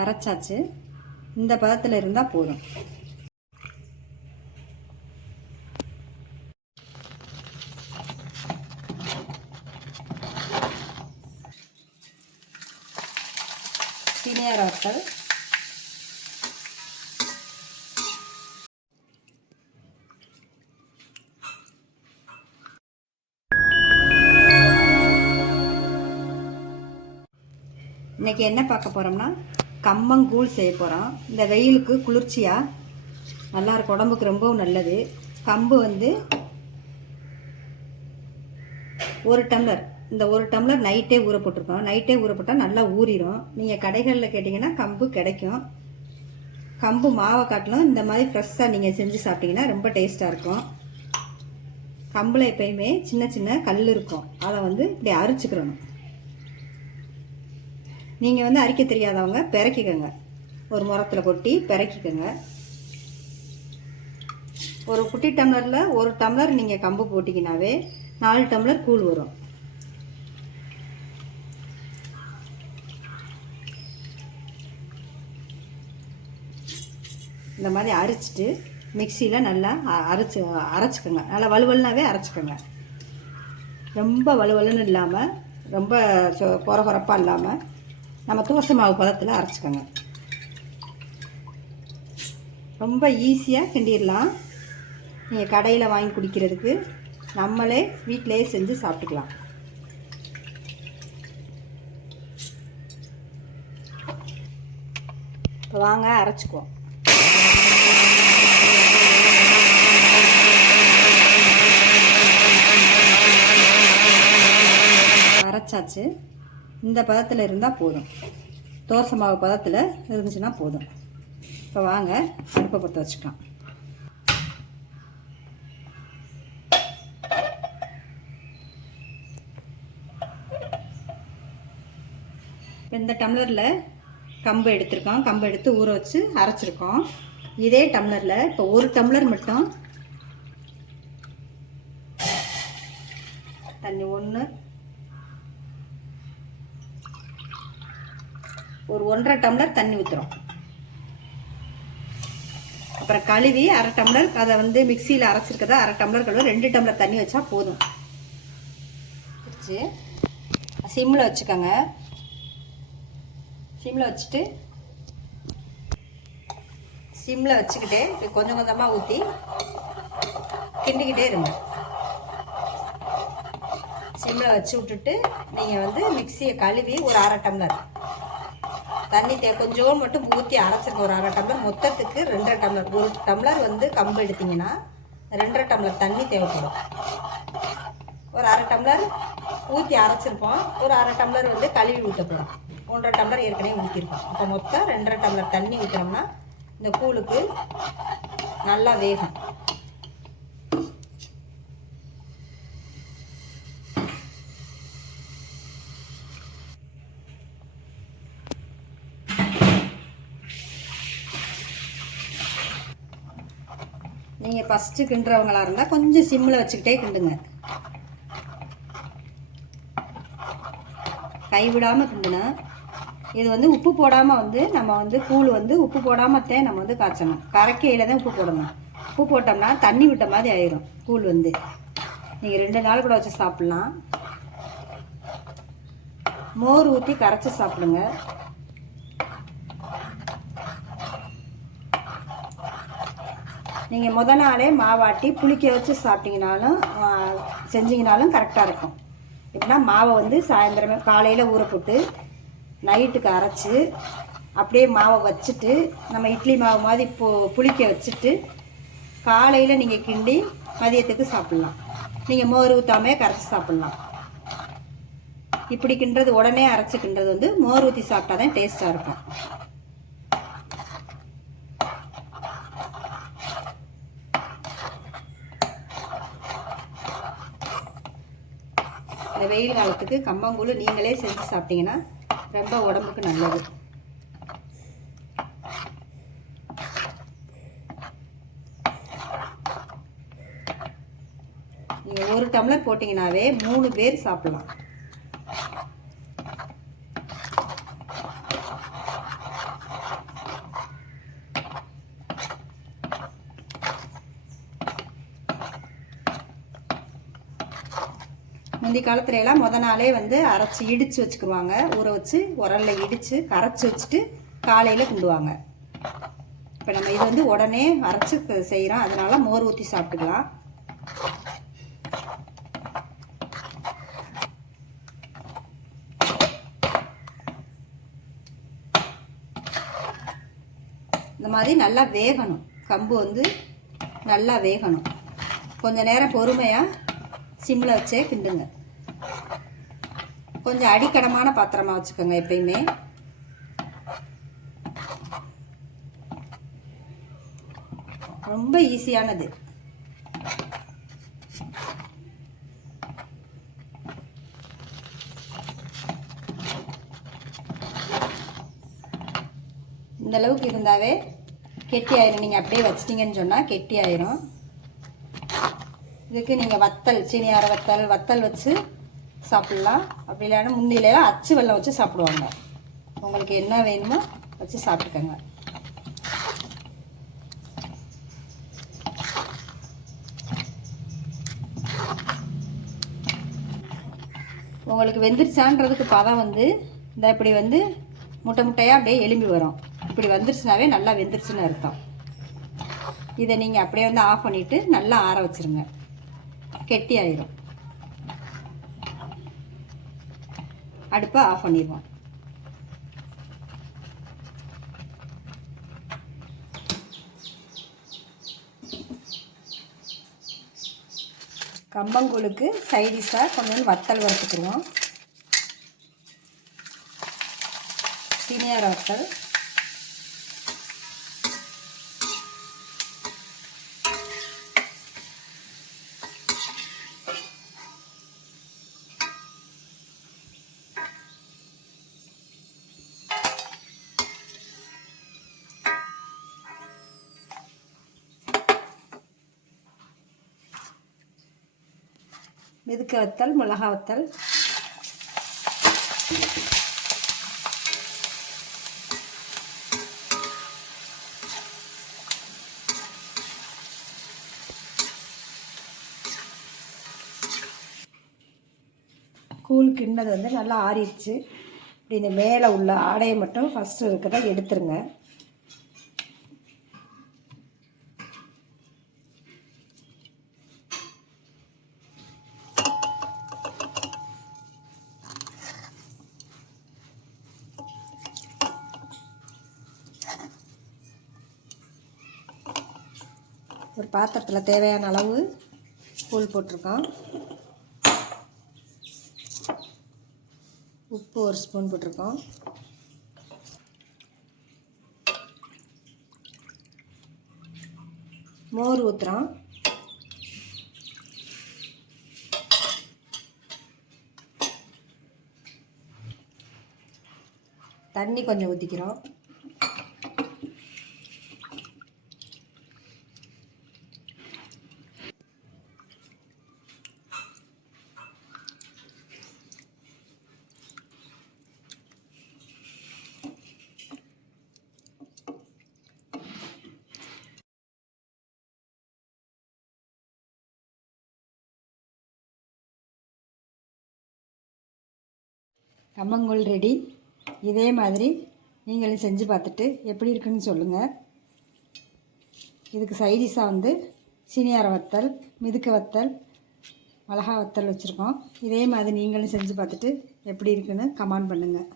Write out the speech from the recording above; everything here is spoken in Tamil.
அரைச்சாச்சு. இந்த பதத்தில் இருந்தால் போதும். சீனியர் வத்தல், இன்றைக்கி என்ன பார்க்க போகிறோம்னா கம்பங்கூழ் செய்ய போகிறோம். இந்த வெயிலுக்கு குளிர்ச்சியாக நல்லாயிருக்கும், உடம்புக்கு ரொம்பவும் நல்லது. கம்பு வந்து 1 டம்ளர், இந்த 1 டம்ளர் நைட்டே ஊற போட்டிருக்கோம். நைட்டே ஊற போட்டால் நல்லா ஊறிடும். நீங்கள் கடைகளில் கேட்டிங்கன்னா கம்பு கிடைக்கும். கம்பு மாவை காட்டிலும் இந்த மாதிரி ஃப்ரெஷ்ஷாக நீங்கள் செஞ்சு சாப்பிட்டிங்கன்னா ரொம்ப டேஸ்ட்டாக இருக்கும். கம்பில் எப்பயுமே சின்ன சின்ன கல் இருக்கும், அதை வந்து இப்படி அரிச்சுக்கிறணும். நீங்கள் வந்து அரிக்க தெரியாதவங்க பிறக்கிக்கங்க, ஒரு முறத்தில் கொட்டி பிறக்கிக்கங்க. ஒரு குட்டி டம்ளரில் 1 டம்ளர் நீங்கள் கம்பு போட்டிங்கனாவே 4 டம்ளர் கூழ் வரும். இந்த மாதிரி அரைச்சிட்டு மிக்சியில் நல்லா அரைச்சிக்கோங்க. நல்லா வலுவலுனாவே அரைச்சிக்கோங்க. ரொம்ப வலுவலுன்னு இல்லாமல், ரொம்ப கொரகொரப்பாக இல்லாமல் நம்ம தோசை மாவு பதத்தில் அரைச்சிக்கோங்க. ரொம்ப ஈஸியாக கிண்டிடலாம். நீங்கள் கடையில் வாங்கி குடிக்கிறதுக்கு நம்மளே வீட்டிலேயே செஞ்சு சாப்பிட்டுக்கலாம். இப்போ வாங்க அரைச்சிக்குவோம். அரைச்சாச்சு. இந்த பதத்தில் இருந்தால் போதும், தோசை மாவு பதத்தில் இருந்துச்சுன்னா போதும். இப்போ வாங்க அடுப்பை பற்ற வச்சுக்கலாம். இந்த டம்ளரில் கம்பு எடுத்துருக்கோம். கம்பு எடுத்து ஊற வச்சு அரைச்சிருக்கோம். இதே டம்ளரில் இப்போ 1 டம்ளர் மட்டும் தண்ணி, 1.5 டம்ளர் தண்ணி ஊற்றுறோம். அப்புறம் கழுவி 1/2 டம்ளர், அதை வந்து மிக்சியில் அரைச்சிருக்கதா 1/2 டம்ளர் கழுவி 2 டம்ளர் தண்ணி வச்சா போதும். வச்சு சிம்மில் வச்சுக்கோங்க. சிம்மில் வச்சுட்டு சிம்மில் வச்சுக்கிட்டே கொஞ்சம் கொஞ்சமாக ஊற்றி கிண்டிக்கிட்டே இருங்க. சிம்மில் வச்சு விட்டுட்டு நீங்கள் வந்து மிக்சியை கழுவி ஒரு 1/2 டம்ளர் தண்ணி கொஞ்சம் மட்டும் ஊற்றி அரைச்சிருக்க. ஒரு 1/2 டம்ளர், மொத்தத்துக்கு 2.5 டம்ளர். 1 டம்ளர் வந்து கம்பு எடுத்திங்கன்னா 2.5 டம்ளர் தண்ணி தேவைப்படும். ஒரு 1/2 டம்ளர் ஊற்றி அரைச்சிருப்போம். ஒரு 1/2 டம்ளர் வந்து கழுவி ஊற்ற போகிறோம். 1.5 டம்ளர் ஏற்கனவே ஊற்றிருக்கோம். அப்போ மொத்தம் 2.5 டம்ளர் தண்ணி ஊற்றுறோம்னா இந்த கூழுக்கு நல்லா வேகும். நீங்கள் ஃபஸ்ட்டு கிண்டுறவங்களா இருந்தால் கொஞ்சம் சிம்மில் வச்சுக்கிட்டே கிண்டுங்க. கைவிடாமல் கிண்டுனா இது வந்து உப்பு போடாமல் வந்து நம்ம வந்து கூழ் வந்து உப்பு போடாமத்தான் நம்ம வந்து காய்ச்சணும். கரைக்கையில் தான் உப்பு போடணும். உப்பு போட்டோம்னா தண்ணி விட்ட மாதிரி ஆயிரும் கூழ் வந்து. நீங்கள் 2 நாள் கூட வச்சு சாப்பிட்லாம். மோர் ஊற்றி கரைச்சி சாப்பிடுங்க. நீங்கள் முத நாளே மாவாட்டி புளிக்க வச்சு சாப்பிட்டீங்கனாலும் செஞ்சிங்கனாலும் கரெக்டாக இருக்கும். எப்படின்னா மாவை வந்து சாயந்தரமே காலையில் ஊற போட்டு நைட்டுக்கு அரைச்சி அப்படியே மாவை வச்சுட்டு நம்ம இட்லி மாவு மாதிரி புளிக்க வச்சுட்டு காலையில் நீங்கள் கிண்டி மதியத்துக்கு சாப்பிட்லாம். நீங்கள் மோர் ஊற்றாமே கரைச்சி சாப்பிட்லாம். இப்படி கிண்டுறது, உடனே அரைச்சி கிண்டுறது வந்து மோர் ஊற்றி சாப்பிட்டா தான் டேஸ்ட்டாக இருக்கும். இந்த வெயில் காலத்துக்கு கம்பங்கூழ் நீங்களே செஞ்சு சாப்பிட்டீங்கன்னா ரொம்ப உடம்புக்கு நல்லது. நீங்கள் 1 டம்ளர் போட்டிங்கனாவே 3 பேர் சாப்பிடலாம். முந்தி காலத்துல எல்லாம் நாளே வந்து அரைச்சி இடித்து வச்சுக்குருவாங்க. ஊற வச்சு உரலில் இடித்து கரைச்சி வச்சுட்டு காலையில் குண்டுவாங்க. இப்போ நம்ம இது வந்து உடனே அரைச்சி செய்கிறோம், அதனால மோர் ஊற்றி சாப்பிட்டுக்கலாம். இந்த மாதிரி நல்லா வேகணும். கம்பு வந்து நல்லா வேகணும். கொஞ்சம் நேரம் பொறுமையாக சிம்மில் வச்சே கிண்டுங்க. கொஞ்சம் அடிக்கனமான பாத்திரமாக வச்சுக்கோங்க எப்பயுமே. ரொம்ப ஈஸியானது. இந்த அளவுக்கு இருந்தாவே கெட்டி ஆயிரும். நீங்கள் அப்படியே வச்சிட்டிங்கன்னு சொன்னால் கெட்டி ஆயிரும். இதுக்கு நீங்கள் வத்தல், சீனியார வத்தல் வச்சு சாப்பிட்லாம். அப்படி இல்லைன்னா முந்திலாம் அச்சு வெல்லம் வச்சு சாப்பிடுவாங்க. உங்களுக்கு என்ன வேணுமோ வச்சு சாப்பிட்டுக்கோங்க. உங்களுக்கு வெந்துருச்சான்றதுக்கு பதம் வந்து இந்த இப்படி வந்து முட்டை முட்டையாக அப்படியே எலும்பி வரும். இப்படி வந்துருச்சுனாவே நல்லா வெந்துருச்சுன்னு அர்த்தம். இதை நீங்கள் அப்படியே வந்து ஆஃப் பண்ணிவிட்டு நல்லா ஆற வச்சுருங்க. கெட்டி ஆயிரும். அடுப்பை ஆஃப் பண்ணிடுவோம். கம்பங்கூழுக்கு சைடிஷாக கொஞ்சம் வத்தல் வறுத்துக்குருவோம். சீனியார வத்தல், மிதுக்கு வத்தல், மிளகா வத்தல், கூழ் கிண்ணது வந்து நல்லா ஆறிடுச்சு. இப்படி இந்த மேலே உள்ள ஆடையை மட்டும் ஃபஸ்ட்டு இருக்கிறத எடுத்துருங்க. ஒரு பாத்திரத்தில் தேவையான அளவு கூழ் போட்டிருக்கோம். உப்பு ஒரு ஸ்பூன் போட்டிருக்கோம். மோர் ஊற்றுறோம். தண்ணி கொஞ்சம் ஊற்றிக்கிறோம். கம்பங்கூழ் ரெடி. இதே மாதிரி நீங்களும் செஞ்சு பார்த்துட்டு எப்படி இருக்குன்னு சொல்லுங்கள். இதுக்கு சைடிஷாக வந்து சீனியார வத்தல், மிதுக்கு வத்தல், மிளகா வத்தல் வச்சுருக்கோம். இதே மாதிரி நீங்களும் செஞ்சு பார்த்துட்டு எப்படி இருக்குன்னு கமெண்ட் பண்ணுங்கள்.